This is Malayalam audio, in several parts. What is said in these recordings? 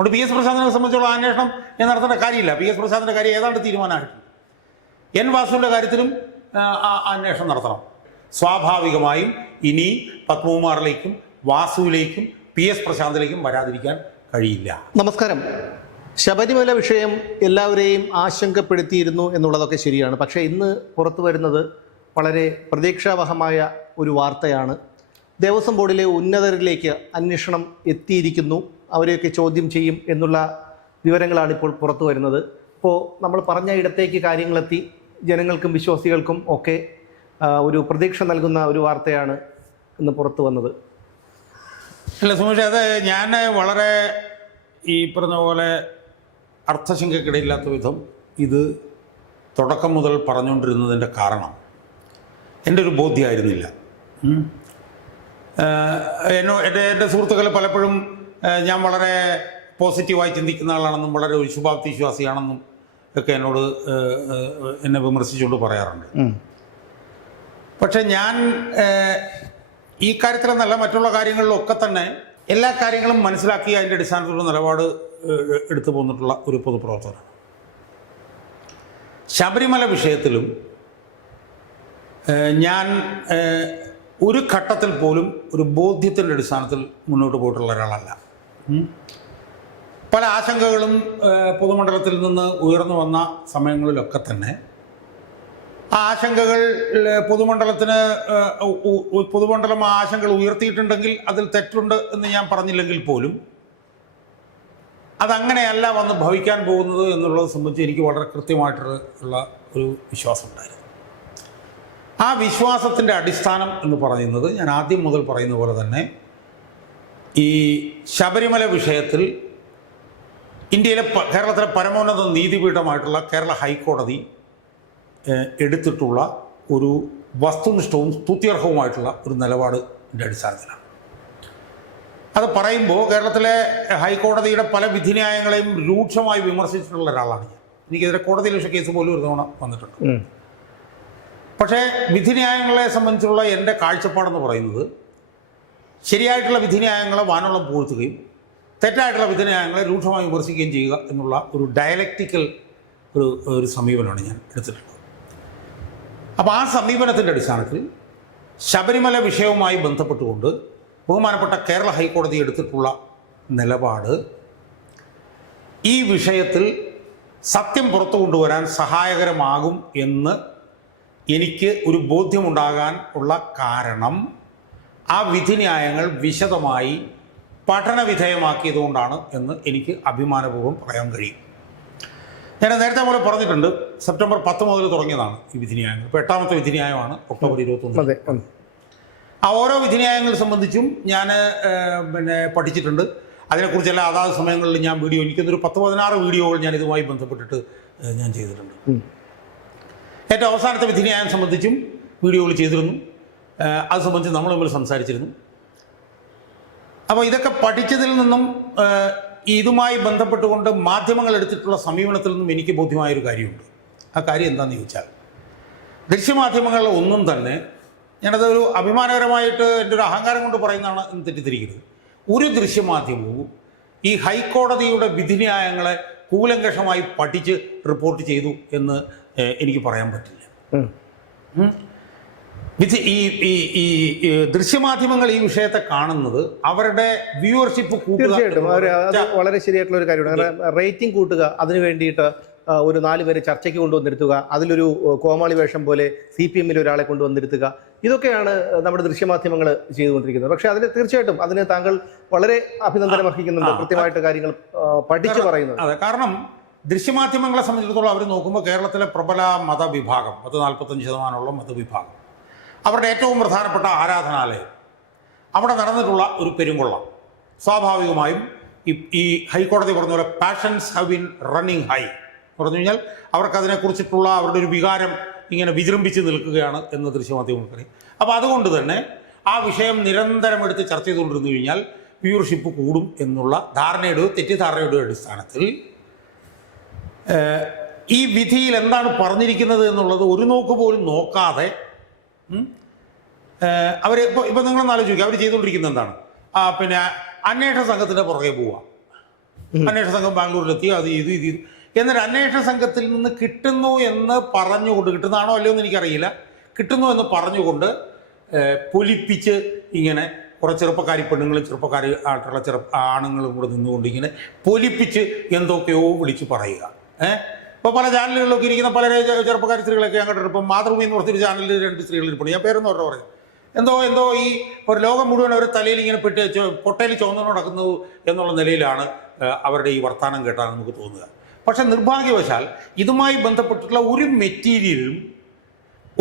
അതുകൊണ്ട് പി എസ് പ്രസാദിനെ സംബന്ധിച്ചുള്ള അന്വേഷണം ഞാൻ നടത്തേണ്ട കാര്യമില്ല. പി എസ് പ്രസാദിന്റെ കാര്യം ഏതാണ്ട് തീരുമാനമായിട്ടുണ്ട്. എൻ വാസുവിന്റെ കാര്യത്തിലും അന്വേഷണം നടത്തണം. സ്വാഭാവികമായും ഇനി പത്മകുമാറിലേക്കും വാസുവിലേക്കും പി എസ് പ്രശാന്തിലേക്കും വരാതിരിക്കാൻ കഴിയില്ല. നമസ്കാരം. ശബരിമല വിഷയം എല്ലാവരെയും ആശങ്കപ്പെടുത്തിയിരുന്നു എന്നുള്ളതൊക്കെ ശരിയാണ്. പക്ഷേ ഇന്ന് പുറത്തു വരുന്നത് വളരെ പ്രതീക്ഷാവഹമായ ഒരു വാർത്തയാണ്. ദേവസ്വം ബോർഡിലെ ഉന്നതരിലേക്ക് അന്വേഷണം എത്തിയിരിക്കുന്നു. അവരെയൊക്കെ ചോദ്യം ചെയ്യും എന്നുള്ള വിവരങ്ങളാണ് ഇപ്പോൾ പുറത്തു വരുന്നത്. ഇപ്പോൾ നമ്മൾ പറഞ്ഞ ഇടത്തേക്ക് കാര്യങ്ങളെത്തി. ജനങ്ങൾക്കും വിശ്വാസികൾക്കും ഒക്കെ ഒരു പ്രതീക്ഷ നൽകുന്ന ഒരു വാർത്തയാണ് ഇന്ന് പുറത്തു വന്നത്. അല്ല സുമേഷ് അത് ഞാൻ വളരെ ഈ പറഞ്ഞ പോലെ അർത്ഥശങ്കക്കിടയില്ലാത്ത വിധം ഇത് തുടക്കം മുതൽ പറഞ്ഞുകൊണ്ടിരുന്നതിന്റെ കാരണം എന്റെ ഒരു ബോധ്യമായിരുന്നില്ല. എന്നോ എന്റെ എന്റെ സുഹൃത്തുക്കൾ പലപ്പോഴും ഞാൻ വളരെ പോസിറ്റീവായി ചിന്തിക്കുന്ന ആളാണെന്നും വളരെ ഒരു ശുഭാപ്തി വിശ്വാസിയാണെന്നും ഒക്കെ എന്നോട് എന്നെ വിമർശിച്ചുകൊണ്ട് പറയാറുണ്ട്. പക്ഷെ ഞാൻ ഈ കാര്യത്തിലെന്നല്ല മറ്റുള്ള കാര്യങ്ങളിലൊക്കെ തന്നെ എല്ലാ കാര്യങ്ങളും മനസ്സിലാക്കി അതിന്റെ അടിസ്ഥാനത്തിലുള്ള നിലപാട് എടുത്തു പോന്നിട്ടുള്ള ഒരു പൊതുപ്രവർത്തകനാണ്. ശബരിമല വിഷയത്തിലും ഞാൻ ഒരു ഘട്ടത്തിൽ പോലും ഒരു ബോധ്യത്തിന്റെ അടിസ്ഥാനത്തിൽ മുന്നോട്ട് പോയിട്ടുള്ള ഒരാളല്ല. പല ആശങ്കകളും പൊതുമണ്ഡലത്തിൽ നിന്ന് ഉയർന്നു വന്ന സമയങ്ങളിലൊക്കെ തന്നെ ആ ആശങ്കകൾ പൊതുമണ്ഡലത്തിന് പൊതുമണ്ഡലം ആ ആശങ്കകൾ ഉയർത്തിയിട്ടുണ്ടെങ്കിൽ അതിൽ തെറ്റുണ്ട് എന്ന് ഞാൻ പറഞ്ഞില്ലെങ്കിൽ പോലും അതങ്ങനെയല്ല വന്ന് ഭവിക്കാൻ പോകുന്നത് എന്നുള്ളത് സംബന്ധിച്ച് എനിക്ക് വളരെ കൃത്യമായിട്ടുള്ള ഒരു വിശ്വാസം ഉണ്ടായിരുന്നു ആ വിശ്വാസത്തിന്റെ അടിസ്ഥാനം എന്ന് പറയുന്നത് ഞാൻ ആദ്യം മുതൽ പറയുന്ന പോലെ തന്നെ ഈ ശബരിമല വിഷയത്തിൽ ഇന്ത്യയിലെ കേരളത്തിലെ പരമോന്നത നീതിപീഠമായിട്ടുള്ള കേരള ഹൈക്കോടതി എടുത്തിട്ടുള്ള ഒരു വസ്തുനിഷ്ഠവും സ്തുത്യർഹവുമായിട്ടുള്ള ഒരു നിലപാടിന്റെ അടിസ്ഥാനത്തിലാണ്. അത് പറയുമ്പോൾ കേരളത്തിലെ ഹൈക്കോടതിയുടെ പല വിധിന്യായങ്ങളെയും രൂക്ഷമായി വിമർശിച്ചിട്ടുള്ള ഒരാളാണ് ഞാൻ. എനിക്കെതിരെ കോടതിയിൽ പക്ഷേ കേസ് പോലും ഒരു തവണ വന്നിട്ടുണ്ട്. പക്ഷേ വിധിന്യായങ്ങളെ സംബന്ധിച്ചുള്ള എന്റെ കാഴ്ചപ്പാടെന്ന് പറയുന്നത് ശരിയായിട്ടുള്ള വിധിന്യായങ്ങളെ വാനോളം പൂഴ്ത്തുകയും തെറ്റായിട്ടുള്ള വിധിന്യായങ്ങളെ രൂക്ഷമായി വിമർശിക്കുകയും ചെയ്യുക എന്നുള്ള ഒരു ഡയലക്റ്റിക്കൽ ഒരു ഒരു സമീപനമാണ് ഞാൻ എടുത്തിട്ടുള്ളത്. അപ്പോൾ ആ സമീപനത്തിന്റെ അടിസ്ഥാനത്തിൽ ശബരിമല വിഷയവുമായി ബന്ധപ്പെട്ടുകൊണ്ട് ബഹുമാനപ്പെട്ട കേരള ഹൈക്കോടതി എടുത്തിട്ടുള്ള നിലപാട് ഈ വിഷയത്തിൽ സത്യം പുറത്തു കൊണ്ടുവരാൻ സഹായകരമാകും എന്ന് എനിക്ക് ഒരു ബോധ്യമുണ്ടാകാൻ ഉള്ള കാരണം ആ വിധിന്യായങ്ങൾ വിശദമായി പഠനവിധേയമാക്കിയതുകൊണ്ടാണ് എന്ന് എനിക്ക് അഭിമാനപൂർവം പറയാൻ കഴിയും. ഞാൻ നേരത്തെ പോലെ പറഞ്ഞിട്ടുണ്ട് സെപ്റ്റംബർ പത്ത് മുതൽ തുടങ്ങിയതാണ് ഈ വിധിന്യായങ്ങൾ. ഇപ്പോൾ എട്ടാമത്തെ വിധിന്യായമാണ് ഒക്ടോബർ ഇരുപത്തൊന്ന്. ആ ഓരോ വിധിന്യായങ്ങൾ സംബന്ധിച്ചും ഞാൻ പിന്നെ പഠിച്ചിട്ടുണ്ട്. അതിനെക്കുറിച്ചെല്ലാം അതാത് സമയങ്ങളിൽ ഞാൻ വീഡിയോ എനിക്കൊന്നൊരു പത്ത് പതിനാറ് വീഡിയോകൾ ഞാൻ ഇതുമായി ബന്ധപ്പെട്ടിട്ട് ഞാൻ ചെയ്തിട്ടുണ്ട്. ഏറ്റവും അവസാനത്തെ വിധിന്യായം സംബന്ധിച്ചും വീഡിയോകൾ ചെയ്തിരുന്നു. അത് സംബന്ധിച്ച് നമ്മൾ തമ്മിൽ സംസാരിച്ചിരുന്നു. അപ്പോൾ ഇതൊക്കെ പഠിച്ചതിൽ നിന്നും ഇതുമായി ബന്ധപ്പെട്ടുകൊണ്ട് മാധ്യമങ്ങൾ എടുത്തിട്ടുള്ള സമീപനത്തിൽ നിന്നും എനിക്ക് ബോധ്യമായൊരു കാര്യമുണ്ട്. ആ കാര്യം എന്താണെന്ന് ചോദിച്ചാൽ ദൃശ്യമാധ്യമങ്ങളിലെ ഒന്നും തന്നെ ഞാനത് ഒരു അഭിമാനകരമായിട്ട് എന്റെ ഒരു അഹങ്കാരം കൊണ്ട് പറയുന്നതാണ് എന്ന് തെറ്റിദ്ധരിക്കരുത്. ഒരു ദൃശ്യമാധ്യമവും ഈ ഹൈക്കോടതിയുടെ വിധിന്യായങ്ങളെ കൂലങ്കഷമായി പഠിച്ച് റിപ്പോർട്ട് ചെയ്തു എന്ന് എനിക്ക് പറയാൻ പറ്റില്ല. ഉം. ഈ ഈ ഈ ദൃശ്യമാധ്യമങ്ങൾ ഈ വിഷയത്തെ കാണുന്നത് അവരുടെ വ്യൂവർഷിപ്പ് തീർച്ചയായിട്ടും. വളരെ ശരിയായിട്ടുള്ള ഒരു കാര്യമാണ്. കാരണം റേറ്റിംഗ് കൂട്ടുക അതിന് വേണ്ടിയിട്ട് ഒരു നാല് പേര് ചർച്ചയ്ക്ക് കൊണ്ടുവന്നിരുത്തുക അതിലൊരു കോമാളി വേഷം പോലെ സി പി എമ്മിൽ ഒരാളെ കൊണ്ടുവന്നിരുത്തുക ഇതൊക്കെയാണ് നമ്മുടെ ദൃശ്യമാധ്യമങ്ങൾ ചെയ്തുകൊണ്ടിരിക്കുന്നത്. പക്ഷെ അതിന് തീർച്ചയായിട്ടും അതിന് താങ്കൾ വളരെ അഭിനന്ദനം അർഹിക്കുന്നുണ്ട്. കൃത്യമായിട്ട് കാര്യങ്ങൾ പഠിച്ചു പറയുന്നത്. അതെ കാരണം ദൃശ്യമാധ്യമങ്ങളെ സംബന്ധിച്ചിടത്തോളം അവർ നോക്കുമ്പോൾ കേരളത്തിലെ പ്രബല മതവിഭാഗം പത്ത് നാൽപ്പത്തഞ്ച് ശതമാനമുള്ള മതവിഭാഗം. അവരുടെ ഏറ്റവും പ്രധാനപ്പെട്ട ആരാധനാലയം. അവിടെ നടന്നിട്ടുള്ള ഒരു പെരുങ്കൊള്ളം സ്വാഭാവികമായും ഈ ഹൈക്കോടതി പറഞ്ഞ പോലെ passions have been running high പറഞ്ഞു കഴിഞ്ഞാൽ അവർക്ക് അതിനെക്കുറിച്ചിട്ടുള്ള അവരുടെ ഒരു വികാരം ഇങ്ങനെ വിജൃംഭിച്ച് നിൽക്കുകയാണ് എന്ന് ദൃശ്യമാധ്യമങ്ങൾക്കറിയാം അപ്പോൾ അതുകൊണ്ട് തന്നെ ആ വിഷയം നിരന്തരം എടുത്ത് ചർച്ച ചെയ്തുകൊണ്ടിരുന്നു കഴിഞ്ഞാൽ വ്യൂവർഷിപ്പ് കൂടും എന്നുള്ള ധാരണയുടെയോ തെറ്റിദ്ധാരണയുടെയോ അടിസ്ഥാനത്തിൽ ഈ വിധിയിൽ എന്താണ് പറഞ്ഞിരിക്കുന്നത് എന്നുള്ളത് ഒരു നോക്ക് പോലും നോക്കാതെ അവർ ഇപ്പോൾ ഇപ്പോൾ നിങ്ങളൊന്ന് ആലോചിക്കുക അവർ ചെയ്തുകൊണ്ടിരിക്കുന്നത് എന്താണ്? ആ പിന്നെ അന്വേഷണ സംഘത്തിന്റെ പുറകെ പോവുക അന്വേഷണ സംഘം ബാംഗ്ലൂരിലെത്തി അത് ഇത് ഇത് എന്നിട്ട് അന്വേഷണ സംഘത്തിൽ നിന്ന് കിട്ടുന്നു എന്ന് പറഞ്ഞുകൊണ്ട് കിട്ടുന്നതാണോ അല്ലയോ എന്ന് എനിക്കറിയില്ല. കിട്ടുന്നു എന്ന് പറഞ്ഞുകൊണ്ട് പൊലിപ്പിച്ച് ഇങ്ങനെ കുറേ ചെറുപ്പക്കാരി പെണ്ണുങ്ങളും ചെറുപ്പക്കാരി ആയിട്ടുള്ള ചെറു ആണുങ്ങളും കൂടെ നിന്നുകൊണ്ട് ഇങ്ങനെ പൊലിപ്പിച്ച് എന്തൊക്കെയോ വിളിച്ച് പറയുക. ഏഹ് ഇപ്പോൾ പല ചാനലുകളിലൊക്കെ ഇരിക്കുന്ന പല ചെറുപ്പക്കാർ സ്ത്രീകളൊക്കെ അങ്ങോട്ട് ഇപ്പം മാതൃഭൂമി എന്ന് പറഞ്ഞൊരു ചാനലിൽ രണ്ട് സ്ത്രീകൾ ഇരിപ്പുണ്ട്. ഞാൻ പേരൊന്നും ഓർഡർ പറഞ്ഞു എന്തോ എന്തോ ഈ ഒരു ലോകം മുഴുവൻ അവർ തലയിൽ ഇങ്ങനെ പെട്ട് പൊട്ടയിൽ ചുവന്നു നടക്കുന്നു എന്നുള്ള നിലയിലാണ് അവരുടെ ഈ വർത്തമാനം കേട്ടാൽ നമുക്ക് തോന്നുക. പക്ഷെ നിർഭാഗ്യവശാൽ ഇതുമായി ബന്ധപ്പെട്ടിട്ടുള്ള ഒരു മെറ്റീരിയലും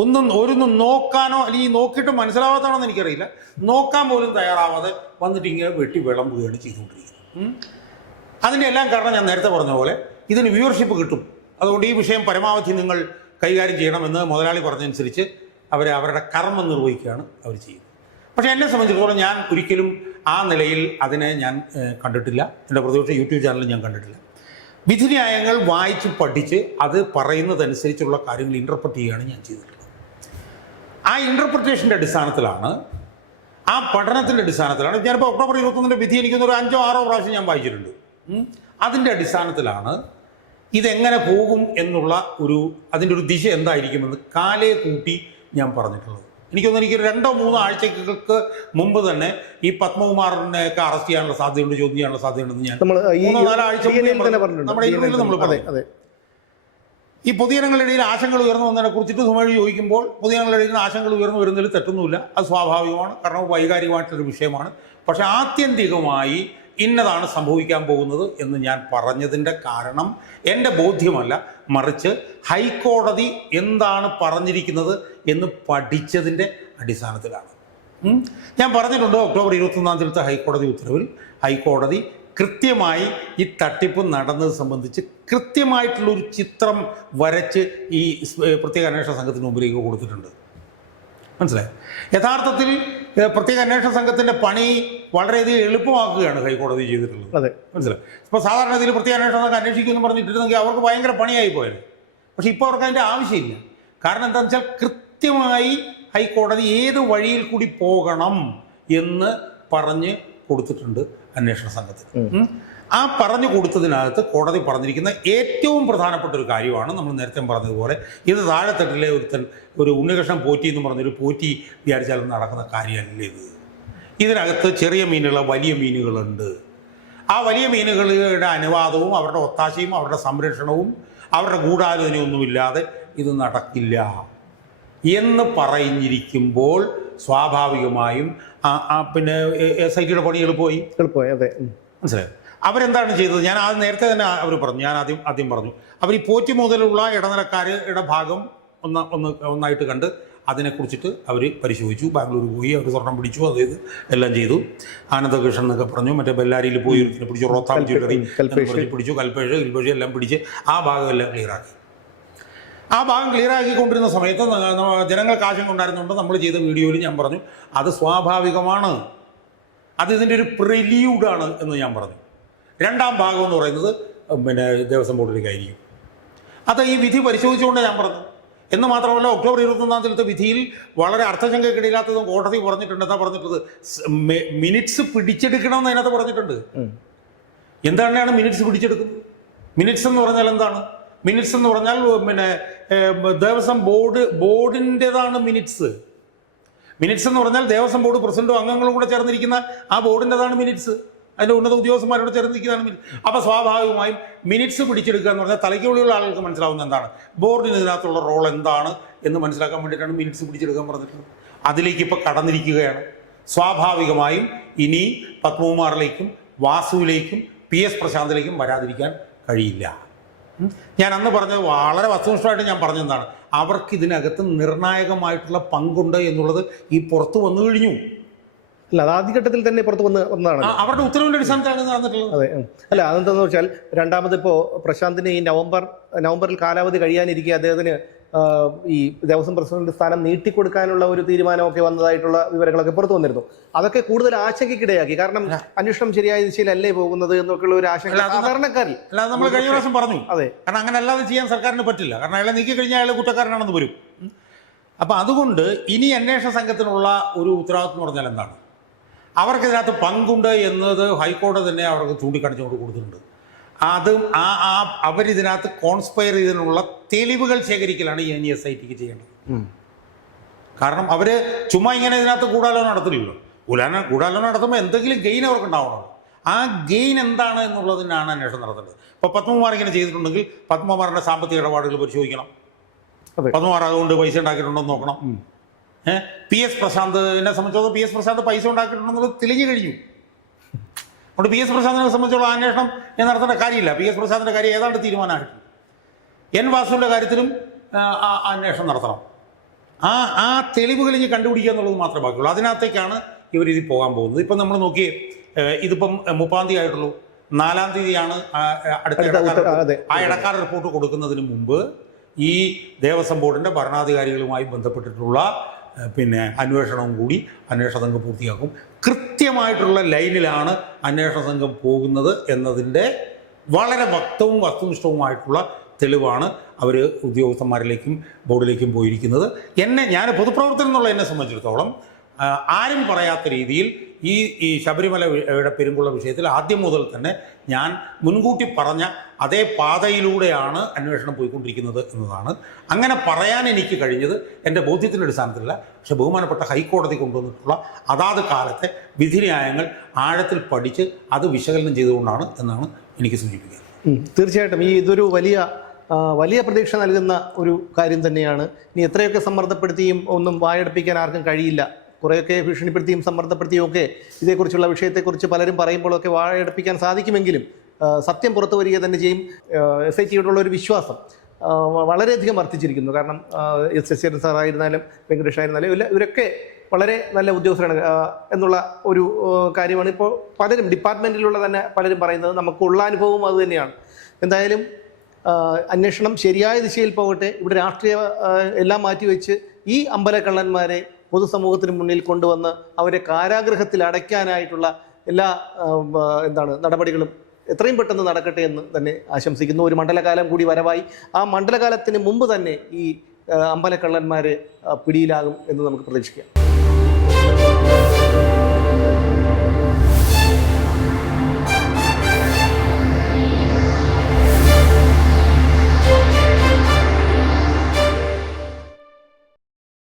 ഒന്നും ഒരൊന്നും നോക്കാനോ അല്ലെങ്കിൽ നോക്കിയിട്ട് മനസ്സിലാവാത്താണോ എന്ന് എനിക്കറിയില്ല. നോക്കാൻ പോലും തയ്യാറാവാതെ വന്നിട്ട് ഇങ്ങനെ വെട്ടി വിളമ്പുകയാണ് ചെയ്തുകൊണ്ടിരിക്കുന്നത്. അതിന്റെ എല്ലാം കാരണം ഞാൻ നേരത്തെ പറഞ്ഞ പോലെ ഇതിന് വ്യൂവർഷിപ്പ് കിട്ടും. അതുകൊണ്ട് ഈ വിഷയം പരമാവധി നിങ്ങൾ കൈകാര്യം ചെയ്യണമെന്ന് മുതലാളി പറഞ്ഞതനുസരിച്ച് അവർ അവരുടെ കർമ്മം നിർവഹിക്കുകയാണ് അവർ ചെയ്യുന്നത്. പക്ഷേ എന്നെ സംബന്ധിച്ചിടത്തോളം ഞാൻ ഒരിക്കലും ആ നിലയിൽ അതിനെ ഞാൻ കണ്ടിട്ടില്ല. എന്റെ പ്രതിപക്ഷ യൂട്യൂബ് ചാനലിൽ ഞാൻ കണ്ടിട്ടില്ല. വിധിന്യായങ്ങൾ വായിച്ച് പഠിച്ച് അത് പറയുന്നതനുസരിച്ചുള്ള കാര്യങ്ങൾ ഇന്റർപ്രറ്റ് ചെയ്യുകയാണ് ഞാൻ ചെയ്തിട്ടുള്ളത്. ആ ഇന്റർപ്രിറ്റേഷന്റെ അടിസ്ഥാനത്തിലാണ് ആ പഠനത്തിന്റെ അടിസ്ഥാനത്തിലാണ് ഞാനിപ്പോൾ ഒക്ടോബർ ഇരുപത്തൊന്നിന്റെ വിധി എനിക്കൊന്നൊരു അഞ്ചോ ആറോ പ്രാവശ്യം ഞാൻ വായിച്ചിട്ടുണ്ട്. അതിന്റെ അടിസ്ഥാനത്തിലാണ് ഇതെങ്ങനെ പോകും എന്നുള്ള ഒരു അതിന്റെ ഒരു ദിശ എന്തായിരിക്കുമെന്ന് കാലേ കൂട്ടി ഞാൻ പറഞ്ഞിട്ടുള്ളത്. എനിക്കൊന്നും എനിക്ക് രണ്ടോ മൂന്നോ ആഴ്ചകൾക്ക് മുമ്പ് തന്നെ ഈ പത്മകുമാറിനെ ഒക്കെ അറസ്റ്റ് ചെയ്യാനുള്ള സാധ്യതയുണ്ട് ചോദ്യം ചെയ്യാനുള്ള സാധ്യതയുണ്ടെന്ന് ഞാൻ മൂന്നോ നാലോ ആഴ്ച നമ്മുടെ ഇന്റർവ്യൂവിൽ നമ്മൾ പറഞ്ഞു. ഈ പൊതുജനങ്ങളിടയിൽ ഇടയിൽ ആശങ്കകൾ ഉയർന്നു വന്നതിനെ കുറിച്ചിട്ട് സുമേഴ് ചോദിക്കുമ്പോൾ പൊതുജനങ്ങളിടയിൽ ആശങ്കകൾ ഉയർന്നു വരുന്നതിൽ തെറ്റൊന്നുമില്ല. അത് സ്വാഭാവികമാണ്. കാരണം വൈകാരികമായിട്ടൊരു വിഷയമാണ്. പക്ഷേ ആത്യന്തികമായി ഇന്നതാണ് സംഭവിക്കാൻ പോകുന്നത് എന്ന് ഞാൻ പറഞ്ഞതിന്റെ കാരണം എന്റെ ബോധ്യമല്ല. മറിച്ച് ഹൈക്കോടതി എന്താണ് പറഞ്ഞിരിക്കുന്നത് എന്ന് പഠിച്ചതിന്റെ അടിസ്ഥാനത്തിലാണ്. ഞാൻ പറഞ്ഞിട്ടുണ്ട് ഒക്ടോബർ ഇരുപത്തൊന്നാം തീയതി ഹൈക്കോടതി ഉത്തരവിൽ. ഹൈക്കോടതി കൃത്യമായി ഈ തട്ടിപ്പ് നടന്നത് സംബന്ധിച്ച് കൃത്യമായിട്ടുള്ളൊരു ചിത്രം വരച്ച് ഈ പ്രത്യേക അന്വേഷണ സംഘത്തിന് മുമ്പിലേക്ക് കൊടുത്തിട്ടുണ്ട്. മനസ്സിലായി? യഥാർത്ഥത്തിൽ പ്രത്യേക അന്വേഷണ സംഘത്തിന്റെ പണി വളരെയധികം എളുപ്പമാക്കുകയാണ് ഹൈക്കോടതി ചെയ്തിട്ടുള്ളത്. അതെ. മനസ്സിലായി? ഇപ്പോൾ സാധാരണ ഇതിൽ പ്രത്യേക അന്വേഷണ സംഘം അന്വേഷിക്കുമെന്ന് പറഞ്ഞിട്ടിരുന്നെങ്കിൽ അവർക്ക് ഭയങ്കര പണിയായി പോയത്. പക്ഷെ ഇപ്പോൾ അവർക്ക് അതിന്റെ ആവശ്യമില്ല. കാരണം എന്താണെന്ന് വെച്ചാൽ കൃത്യമായി ഹൈക്കോടതി ഏത് വഴിയിൽ കൂടി പോകണം എന്ന് പറഞ്ഞ് കൊടുത്തിട്ടുണ്ട് അന്വേഷണ സംഘത്തിന് ഉം. ആ പറഞ്ഞു കൊടുത്തതിനകത്ത് കോടതി പറഞ്ഞിരിക്കുന്ന ഏറ്റവും പ്രധാനപ്പെട്ട ഒരു കാര്യമാണ് നമ്മൾ നേരത്തെ പറഞ്ഞതുപോലെ ഇത് താഴെത്തട്ടിലെ ഒരുത്തൻ ഒരു ഉണ്ണികൃഷ്ണൻ പോറ്റി എന്ന് പറഞ്ഞൊരു പോറ്റി വിചാരിച്ചാലും നടക്കുന്ന കാര്യമല്ല ഇത്. ഇതിനകത്ത് ചെറിയ മീനുകൾ വലിയ മീനുകളുണ്ട്. ആ വലിയ മീനുകളുടെ അനുവാദവും അവരുടെ ഒത്താശയും അവരുടെ സംരക്ഷണവും അവരുടെ ഗൂഢാലോചനയൊന്നുമില്ലാതെ ഇത് നടക്കില്ല. എന്ന് പറഞ്ഞിരിക്കുമ്പോൾ സ്വാഭാവികമായും പിന്നെ എസ് ഐ ടിയുടെ പണി എളുപ്പമായി? എളുപ്പമായി അതെ. മനസ്സിലായി മനസ്സിലായോ? അവരെന്താണ് ചെയ്തത്? ഞാൻ അത് നേരത്തെ തന്നെ അവർ പറഞ്ഞു. ഞാൻ ആദ്യം ആദ്യം പറഞ്ഞു. അവർ ഈ പോറ്റി മുതലുള്ള ഇടനിലക്കാരുടെ ഭാഗം ഒന്ന് ഒന്ന് ഒന്നായിട്ട് കണ്ട് അതിനെക്കുറിച്ചിട്ട് അവർ പരിശോധിച്ചു. ബാംഗ്ലൂർ പോയി അവർ സ്വർണം പിടിച്ചു അത് എല്ലാം ചെയ്തു. ആനന്ദകൃഷ്ണൻ എന്നൊക്കെ പറഞ്ഞു. മറ്റേ ബെല്ലാരിയിൽ പോയി ഒരുത്തിനെ പിടിച്ചു റോത്താം ജ്വല്ലറി പിടിച്ചു. കൽപ്പേഴ് കൽപ്പേഴ് എല്ലാം പിടിച്ച് ആ ഭാഗം എല്ലാം ക്ലിയറാക്കി ആ ഭാഗം ക്ലിയർ ആക്കിക്കൊണ്ടിരുന്ന സമയത്ത് ജനങ്ങൾ കാശം കൊണ്ടായിരുന്നുണ്ട് നമ്മൾ ചെയ്ത വീഡിയോയിൽ ഞാൻ പറഞ്ഞു അത് സ്വാഭാവികമാണ്. അത് ഇതിന്റെ ഒരു പ്രിലീവ്ഡാണ് എന്ന് ഞാൻ പറഞ്ഞു. രണ്ടാം ഭാഗം എന്ന് പറയുന്നത് പിന്നെ ദേവസ്വം ബോർഡിലേക്കായിരിക്കും അത് ഈ വിധി പരിശോധിച്ചുകൊണ്ട് ഞാൻ പറഞ്ഞു എന്ന് മാത്രമല്ല ഒക്ടോബർ ഇരുപത്തൊന്നാം തീയതി വിധിയിൽ വളരെ അർത്ഥശങ്കക്കിടയില്ലാത്തതും കോടതി പറഞ്ഞിട്ടുണ്ട്. എന്താ പറഞ്ഞിട്ടുള്ളത് മിനിറ്റ്സ് പിടിച്ചെടുക്കണമെന്ന് അതിനകത്ത് പറഞ്ഞിട്ടുണ്ട്. എന്താണ് മിനിറ്റ്സ് പിടിച്ചെടുക്കുന്നത്? മിനിറ്റ്സ് എന്ന് പറഞ്ഞാൽ എന്താണ്? മിനിറ്റ്സ് എന്ന് പറഞ്ഞാൽ പിന്നെ ദേവസ്വം ബോർഡ് ബോർഡിന്റെതാണ് മിനിറ്റ്സ്. മിനിറ്റ്സ് എന്ന് പറഞ്ഞാൽ ദേവസ്വം ബോർഡ് പ്രസിഡന്റും അംഗങ്ങളും കൂടെ ചേർന്നിരിക്കുന്ന ആ ബോർഡിന്റെതാണ് മിനിറ്റ്സ്. അതിന്റെ ഉന്നത ഉദ്യോഗസ്ഥന്മാരോട് ചേർന്നിരിക്കുന്നതാണ് മിനിറ്റ് അപ്പോൾ സ്വാഭാവികമായും മിനിറ്റ്സ് പിടിച്ചെടുക്കുക എന്ന് പറഞ്ഞാൽ തലയ്ക്കുള്ളിലുള്ള ആളുകൾക്ക് മനസ്സിലാവുന്ന എന്താണ്? ബോർഡിന് ഇതിനകത്തുള്ള റോൾ എന്താണ് എന്ന് മനസ്സിലാക്കാൻ വേണ്ടിയിട്ടാണ് മിനിറ്റ്സ് പിടിച്ചെടുക്കാൻ പറഞ്ഞിട്ടുള്ളത്. അതിലേക്ക് ഇപ്പോൾ കടന്നിരിക്കുകയാണ്. സ്വാഭാവികമായും ഇനി പത്മകുമാറിലേക്കും വാസുവിലേക്കും പി എസ് പ്രശാന്തിലേക്കും വരാതിരിക്കാൻ കഴിയില്ല. ഞാൻ അന്ന് പറഞ്ഞത് വളരെ വസ്തുനിഷ്ഠമായിട്ട് ഞാൻ പറഞ്ഞതാണ് അവർക്ക് ഇതിനകത്ത് നിർണായകമായിട്ടുള്ള പങ്കുണ്ട് എന്നുള്ളത് ഈ പുറത്ത് വന്നു കഴിഞ്ഞു. അല്ല അത് ആദ്യഘട്ടത്തിൽ തന്നെ പുറത്ത് വന്ന് വന്നതാണ്. അവരുടെ ഉത്തരവിന്റെ അടിസ്ഥാനത്തിലാണ് അതെ അല്ല അതെന്താണെന്ന് വെച്ചാൽ രണ്ടാമത് ഇപ്പോൾ പ്രശാന്തിന് ഈ നവംബർ നവംബറിൽ കാലാവധി കഴിയാനിരിക്കെ അദ്ദേഹത്തിന് ഈ ദേവസ്വം പ്രസിഡന്റ് സ്ഥാനം നീട്ടിക്കൊടുക്കാനുള്ള ഒരു തീരുമാനമൊക്കെ വന്നതായിട്ടുള്ള വിവരങ്ങളൊക്കെ പുറത്തു വന്നിരുന്നു. അതൊക്കെ കൂടുതൽ ആശങ്കയ്ക്കിടയാക്കി കാരണം അന്വേഷണം ശരിയായ ദിശയിലല്ലേ പോകുന്നത് എന്നൊക്കെയുള്ള ഒരു ആശങ്ക സാധാരണക്കാരിൽ. അല്ലാതെ നമ്മൾ കഴിഞ്ഞ പ്രാവശ്യം പറഞ്ഞു. അതെ. കാരണം അങ്ങനെ അല്ലാതെ ചെയ്യാൻ സർക്കാരിന് പറ്റില്ല. കാരണം അയാളെ നീക്കി കഴിഞ്ഞാൽ അയാൾ കുറ്റക്കാരനാണെന്ന് വരും. അപ്പൊ അപ്പം അതുകൊണ്ട് ഇനി അന്വേഷണ സംഘത്തിനുള്ള ഒരു ഉത്തരവാദിത്വം എന്ന് പറഞ്ഞാൽ എന്താണ്? അവർക്കിതിനകത്ത് പങ്കുണ്ട് എന്നത് ഹൈക്കോടതി തന്നെ അവർക്ക് ചൂണ്ടിക്കാണിച്ചുകൊണ്ട് കൊടുത്തിട്ടുണ്ട്. അതും ആ ആ അവരിതിനകത്ത് കോൺസ്പയർ ചെയ്തതിനുള്ള തെളിവുകൾ ശേഖരിക്കലാണ് ഈ എൻ എസ് ഐ ടിക്ക് ചെയ്യേണ്ടത്. കാരണം അവർ ചുമ്മാ ഇങ്ങനെ ഇതിനകത്ത് കൂടാലോ നടത്തില്ലല്ലോ ഗൂഢാലോചന ഗൂഢാലോചന നടത്തുമ്പോൾ എന്തെങ്കിലും ഗെയിൻ അവർക്ക് ഉണ്ടാവണം ആ ഗെയിൻ എന്താണ് എന്നുള്ളതിനാണ് അന്വേഷണം നടത്തേണ്ടത്. ഇപ്പോൾ പത്മകുമാർ ഇങ്ങനെ ചെയ്തിട്ടുണ്ടെങ്കിൽ പത്മകുമാറിന്റെ സാമ്പത്തിക ഇടപാടുകൾ പരിശോധിക്കണം. പത്മകുമാർ അതുകൊണ്ട് പൈസ ഉണ്ടാക്കിയിട്ടുണ്ടോ എന്ന് നോക്കണം. പി എസ് എന്നെ സംബന്ധിച്ചോളം പി എസ് പ്രശാന്ത് പൈസ ഉണ്ടാക്കിയിട്ടുണ്ടെന്നുള്ളത് തെളിഞ്ഞു കഴിഞ്ഞു. അതുകൊണ്ട് പി എസ് പ്രശാന്തിനെ സംബന്ധിച്ചുള്ള അന്വേഷണം ഞാൻ നടത്തേണ്ട കാര്യമില്ല. പി എസ് പ്രശാന്തിന്റെ കാര്യം ഏതാണ്ട് തീരുമാനമായിട്ടുണ്ട്. എൻ വാസുവിന്റെ കാര്യത്തിലും അന്വേഷണം നടത്തണം. ആ ആ തെളിവുകൾ ഇനി കണ്ടുപിടിക്കുക എന്നുള്ളത് മാത്രമേ ബാക്കിയുള്ളൂ. അതിനകത്തേക്കാണ് ഇവർ ഇതിൽ പോകാൻ പോകുന്നത്. ഇപ്പം നമ്മൾ നോക്കിയേ ഇതിപ്പം മുപ്പാം തീയതി ആയിട്ടുള്ളൂ. നാലാം തീയതിയാണ് അടുത്ത ആ ഇടക്കാല റിപ്പോർട്ട് കൊടുക്കുന്നതിന് മുമ്പ് ഈ ദേവസ്വം ബോർഡിന്റെ ഭരണാധികാരികളുമായി ബന്ധപ്പെട്ടിട്ടുള്ള പിന്നെ അന്വേഷണവും കൂടി അന്വേഷണ സംഘം പൂർത്തിയാക്കും. കൃത്യമായിട്ടുള്ള ലൈനിലാണ് അന്വേഷണ സംഘം പോകുന്നത് എന്നതിന്റെ വളരെ വക്തവും വസ്തുനിഷ്ഠവുമായിട്ടുള്ള തെളിവാണ് അവർ ഉദ്യോഗസ്ഥന്മാരിലേക്കും ബോർഡിലേക്കും പോയിരിക്കുന്നത്. എന്നെ ഞാൻ പൊതുപ്രവർത്തനം എന്നുള്ള എന്നെ സംബന്ധിച്ചിടത്തോളം ആരും പറയാത്ത രീതിയിൽ ഈ ഈ ശബരിമലയുടെ പെരുമ്പുള്ള വിഷയത്തിൽ ആദ്യം മുതൽ തന്നെ ഞാൻ മുൻകൂട്ടി പറഞ്ഞ അതേ പാതയിലൂടെയാണ് അന്വേഷണം പോയിക്കൊണ്ടിരിക്കുന്നത് എന്നതാണ്. അങ്ങനെ പറയാൻ എനിക്ക് കഴിഞ്ഞത് എന്റെ ബോധ്യത്തിന്റെ അടിസ്ഥാനത്തിലല്ല. പക്ഷെ ബഹുമാനപ്പെട്ട ഹൈക്കോടതി കൊണ്ടുവന്നിട്ടുള്ള അതാത് കാലത്തെ വിധിന്യായങ്ങൾ ആഴത്തിൽ പഠിച്ച് അത് വിശകലനം ചെയ്തുകൊണ്ടാണ് എന്നാണ് എനിക്ക് സൂചിപ്പിക്കുന്നത്. തീർച്ചയായിട്ടും. ഈ ഇതൊരു വലിയ വലിയ പ്രതീക്ഷ നൽകുന്ന ഒരു കാര്യം തന്നെയാണ്. ഇനി എത്രയൊക്കെ സമ്മർദ്ദപ്പെടുത്തിയും ഒന്നും വായടപ്പിക്കാൻ ആർക്കും കഴിയില്ല. കുറേയൊക്കെ ഭീഷണിപ്പെടുത്തിയും സമ്മർദ്ദപ്പെടുത്തിയും ഒക്കെ ഇതേക്കുറിച്ചുള്ള വിഷയത്തെക്കുറിച്ച് പലരും പറയുമ്പോഴൊക്കെ വാഴയടപ്പിക്കാൻ സാധിക്കുമെങ്കിലും സത്യം പുറത്തു വരിക തന്നെ ചെയ്യും എസ് ഐ ടിയോടുള്ള ഒരു വിശ്വാസം വളരെയധികം വർദ്ധിച്ചിരിക്കുന്നു. കാരണം എസ് എസ് സാർ ആയിരുന്നാലും വെങ്കടേഷ് ആയിരുന്നാലും ഇവരൊക്കെ വളരെ നല്ല ഉദ്യോഗസ്ഥരാണ് എന്നുള്ള ഒരു കാര്യമാണ് ഇപ്പോൾ പലരും ഡിപ്പാർട്ട്മെന്റിലുള്ള തന്നെ പലരും പറയുന്നത്. നമുക്കുള്ള അനുഭവവും അത് തന്നെയാണ്. എന്തായാലും അന്വേഷണം ശരിയായ ദിശയിൽ പോകട്ടെ. ഇവിടെ രാഷ്ട്രീയ എല്ലാം മാറ്റിവെച്ച് ഈ അമ്പലക്കള്ളന്മാരെ പൊതുസമൂഹത്തിന് മുന്നിൽ കൊണ്ടുവന്ന് അവരെ കാരാഗ്രഹത്തിൽ അടയ്ക്കാനായിട്ടുള്ള എല്ലാ എന്താണ് നടപടികളും എത്രയും പെട്ടെന്ന് നടക്കട്ടെ എന്ന് തന്നെ ആശംസിക്കുന്നു. ഒരു മണ്ഡലകാലം കൂടി വരവായി. ആ മണ്ഡലകാലത്തിന് മുമ്പ് തന്നെ ഈ അമ്പലക്കള്ളന്മാർ പിടിയിലാകും എന്ന് നമുക്ക് പ്രതീക്ഷിക്കാം.